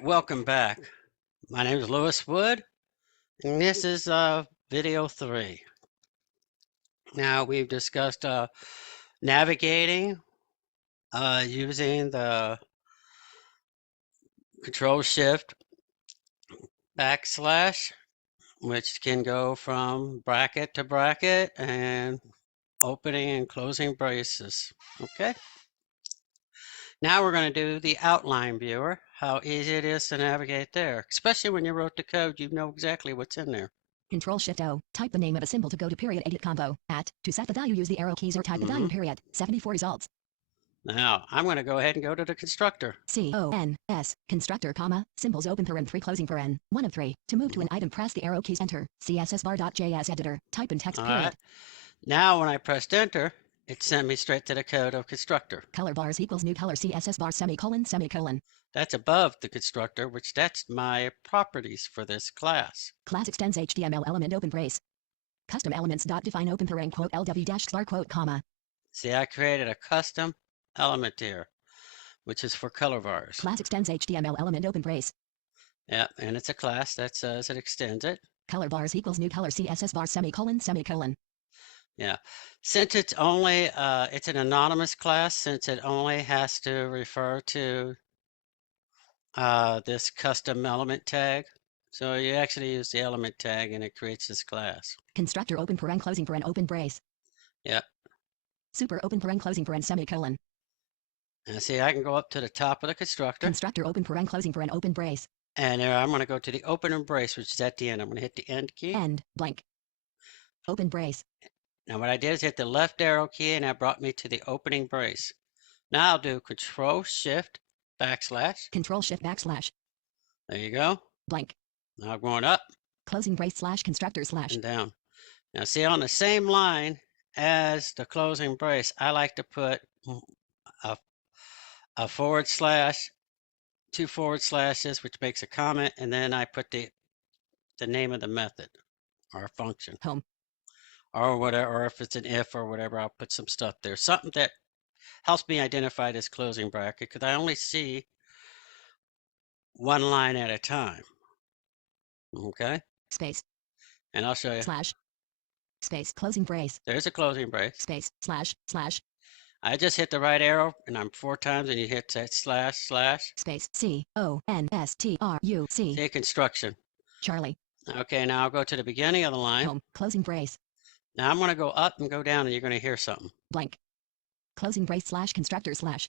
Welcome back. My name is Lewis Wood, and this is video 3. Now we've discussed navigating using the Control Shift backslash, which can go from bracket to bracket and opening and closing braces. Okay. Now we're going to do the outline viewer, how easy it is to navigate there. Especially when you wrote the code, you know exactly what's in there. Ctrl-Shift-O. Type the name of a symbol to go to period edit combo. To set the value, use the arrow keys or type the value period. 74 results. Now, I'm going to go ahead and go to the constructor. C-O-N-S. Constructor, comma, symbols open paren 3 closing paren. 1 of 3. To move to an item, press the arrow keys. Enter. CSSVar.js editor. Type in text All period. right. Now, when I pressed enter, it sent me straight to the code of constructor. Color bars equals new color CSS bar semicolon semicolon. That's above the constructor, which that's my properties for this class. Class extends HTML element open brace. Custom elements dot define open paren quote LW dash star quote comma. See, I created a custom element here, which is for color bars. Class extends HTML element open brace. Yep, and it's a class that says it extends it. Color bars equals new color CSS bar semicolon semicolon. Yeah, since it's only it's an anonymous class, since it only has to refer to this custom element tag. So you actually use the element tag and it creates this class. Constructor open paren closing paren open brace. Yep. Super open paren closing paren semicolon. And see, I can go up to the top of the constructor. Constructor open paren closing paren open brace. And there I'm going to go to the open and brace, which is at the end. I'm going to hit the end key. End, blank. Open brace. Now what I did is hit the left arrow key and that brought me to the opening brace. Now I'll do Control Shift backslash. Control Shift backslash. There you go. Blank. Now going up. Closing brace slash constructor slash. And down. Now see, on the same line as the closing brace, I like to put a forward slash, 2 forward slashes, which makes a comment, and then I put the name of the method or function. Home. Or whatever, or if it's an if or whatever, I'll put some stuff there. Something that helps me identify this closing bracket, because I only see one line at a time. Okay? Space. And I'll show you. Slash. Space. Closing brace. There's a closing brace. Space. Slash. Slash. I just hit the right arrow, and I'm 4 times, and you hit that slash, slash. Space. C-O-N-S-T-R-U-C. See, construction. Charlie. Okay, now I'll go to the beginning of the line. Home. Closing brace. Now I'm going to go up and go down, and you're going to hear something. Blank. Closing brace slash constructor slash.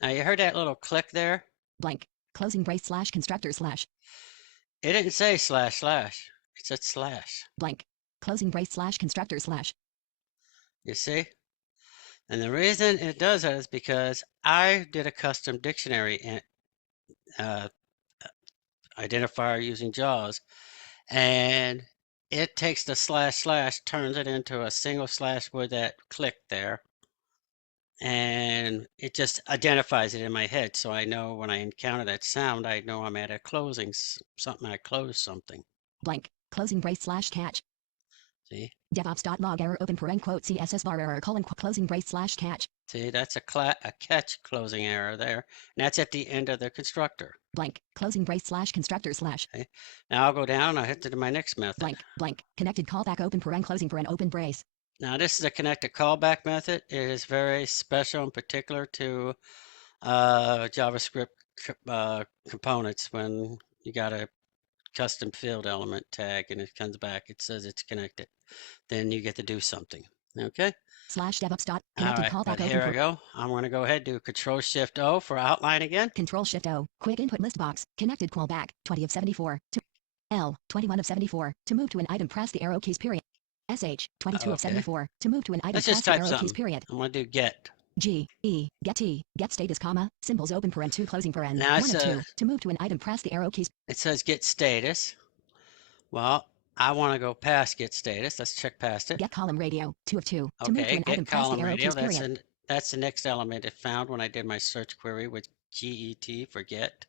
Now you heard that little click there? Blank. Closing brace slash constructor slash. It didn't say slash, slash. It said slash. Blank. Closing brace slash constructor slash. You see? And the reason it does that is because I did a custom dictionary identifier using Jaws, and it takes the slash slash, turns it into a single slash with that click there, and it just identifies it in my head, so I know when I encounter that sound, I know I'm at a closing, something, I close something. Blank. Closing brace slash catch. See? DevOps.log error open paren quote CSS bar error colon closing brace slash catch. See, that's a catch closing error there, and that's at the end of the constructor. Blank. Closing brace slash constructor slash. Okay. Now I'll go down and I'll hit to my next method. Blank. Blank. Connected callback open paren closing paren open brace. Now this is a connected callback method. It is very special and particular to JavaScript components. When you got a custom field element tag and it comes back, it says it's connected. Then you get to do something. Okay? Slash DevOps dot connected All right, callback open. Here I go. I'm going to go ahead and do Control Shift O for outline again. Control Shift O. Quick input list box. Connected callback. 20 of 74. To L. 21 of 74. To move to an item, press the arrow keys period. SH. 22 of 74. To move to an item, Let's press just the type arrow something. keys period. I'm going to do get. G. E. Get T. Get status, comma. Symbols open paren 2 closing paren. Now 1 of 2. To move to an item, press the arrow keys. It says get status. Well, I want to go past get status. Let's check past it. Get column radio. 2 of 2. Okay, To move to an get item, press column the arrow radio. keys period. That's the next element it found when I did my search query with GET for get.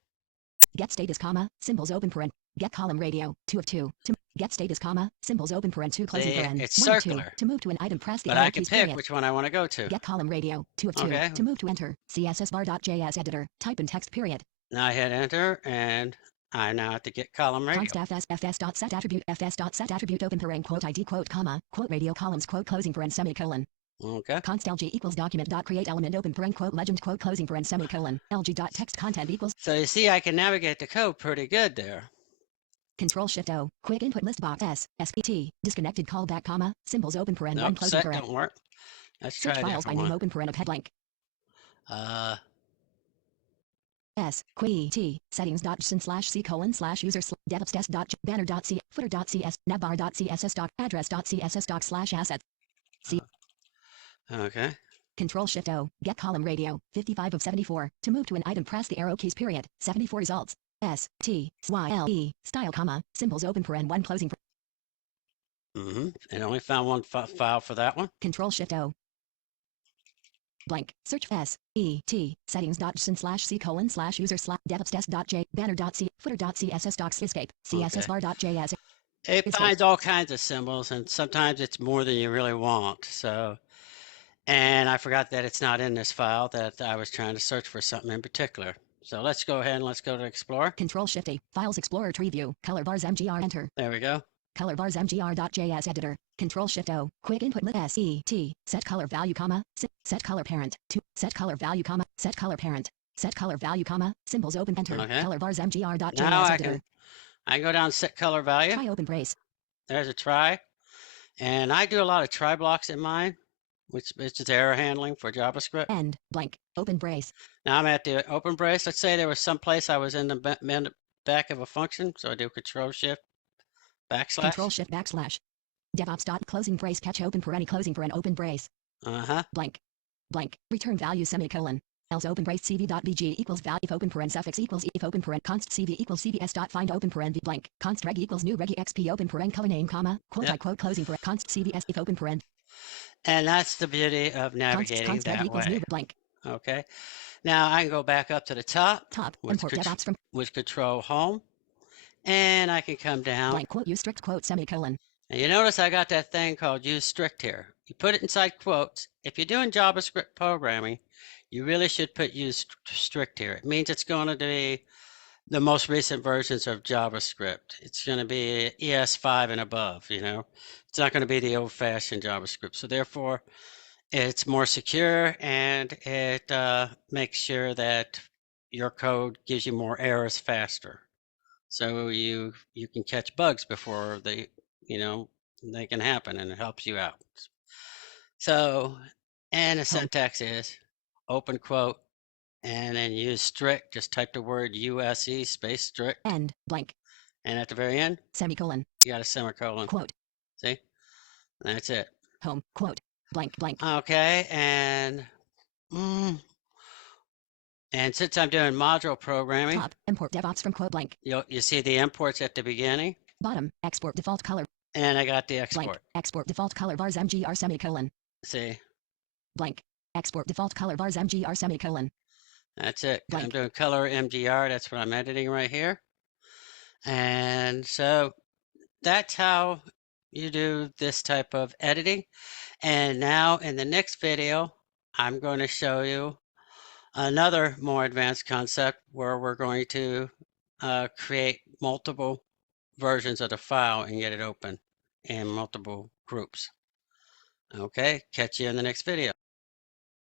Get status, comma. Symbols open paren. Get column radio. 2 of 2. To get status, comma. Symbols open paren 2 closing paren. It's 1 of 2. circular. To move to an item, press the But arrow I can keys pick period. which one I want to go to. Get column radio. 2 of 2. Okay. To move to enter. CSS bar.js editor. Type in text period. Now I hit enter, and I now have to get column radio. Const fs.set attribute fs.set attribute open paren quote id quote comma quote radio columns quote closing paren semicolon. Okay. Const lg equals document dot create element open paren quote legend quote closing paren semicolon lg dot text content equals. So you see, I can navigate the code pretty good there. Control Shift O quick input list box S SPT disconnected callback comma symbols open paren Nope, one closing set paren. don't work. Let's try Search a files by different name one. open paren of head blank. S QT settings dot slash c colon slash user devops test dot banner dot c footer dot cs navbar dot css doc address dot css doc slash assets. C. Okay. Control Shift O get column radio 55 of 74 to move to an item press the arrow keys period 74 results S T Y L E style comma symbols open paren one closing. And only found one file for that one. Control Shift O blank search S E T settings dot slash c colon slash user slash devops test dot j banner dot c footer dot css docs escape css bar dot js. It finds all kinds of symbols, and sometimes it's more than you really want. So, and I forgot that it's not in this file, that I was trying to search for something in particular. So let's go ahead and let's go to Explorer. Control Shift A files explorer tree view color bars mgr enter. There we go. Color bars mgr.js editor. Control Shift O quick input list set set color value comma set color parent to set color value comma set color parent set color value comma symbols open enter. Okay. Color bars mgr.js Now editor. I can go down set color value. Try open brace. There's a try, and I do a lot of try blocks in mine, which is error handling for JavaScript. End blank open brace. Now I'm at the open brace. Let's say there was some place I was in the back of a function, so I do Control Shift backslash. Control Shift backslash. DevOps dot closing brace catch open paren closing paren open brace. Blank blank return value semicolon. Else open brace cv.bg equals value if open paren suffix equals if open paren const cv equals cvs dot find open paren v blank const reg equals new reg xp open paren color name comma quote I quote closing paren const cvs if open paren. And that's the beauty of navigating const that equals way. New blank. Okay. Now I can go back up to the top. Import DevOps from with Control Home, and I can come down. Blank quote use strict quote semicolon. And you notice I got that thing called use strict here. You put it inside quotes. If you're doing JavaScript programming, you really should put use strict here. It means it's going to be the most recent versions of JavaScript. It's going to be ES5 and above, you know. It's not going to be the old-fashioned JavaScript. So therefore, it's more secure, and it makes sure that your code gives you more errors faster. So you can catch bugs before they can happen, and it helps you out. So, and the syntax is open quote, and then use strict. Just type the word USE space strict. End blank. And at the very end, semicolon. You got a semicolon. Quote. See? That's it. Home quote blank blank. Okay, and since I'm doing module programming, top import DevOps from quote blank. You see the imports at the beginning. Bottom export default color. And I got the export. Blank. Export default color bars mgr semicolon. See? Blank. Export default color bars mgr semicolon. That's it. Blank. I'm doing color MGR. That's what I'm editing right here. And so that's how you do this type of editing. And now in the next video, I'm going to show you another more advanced concept where we're going to create multiple versions of the file and get it open in multiple groups. Okay, catch you in the next video.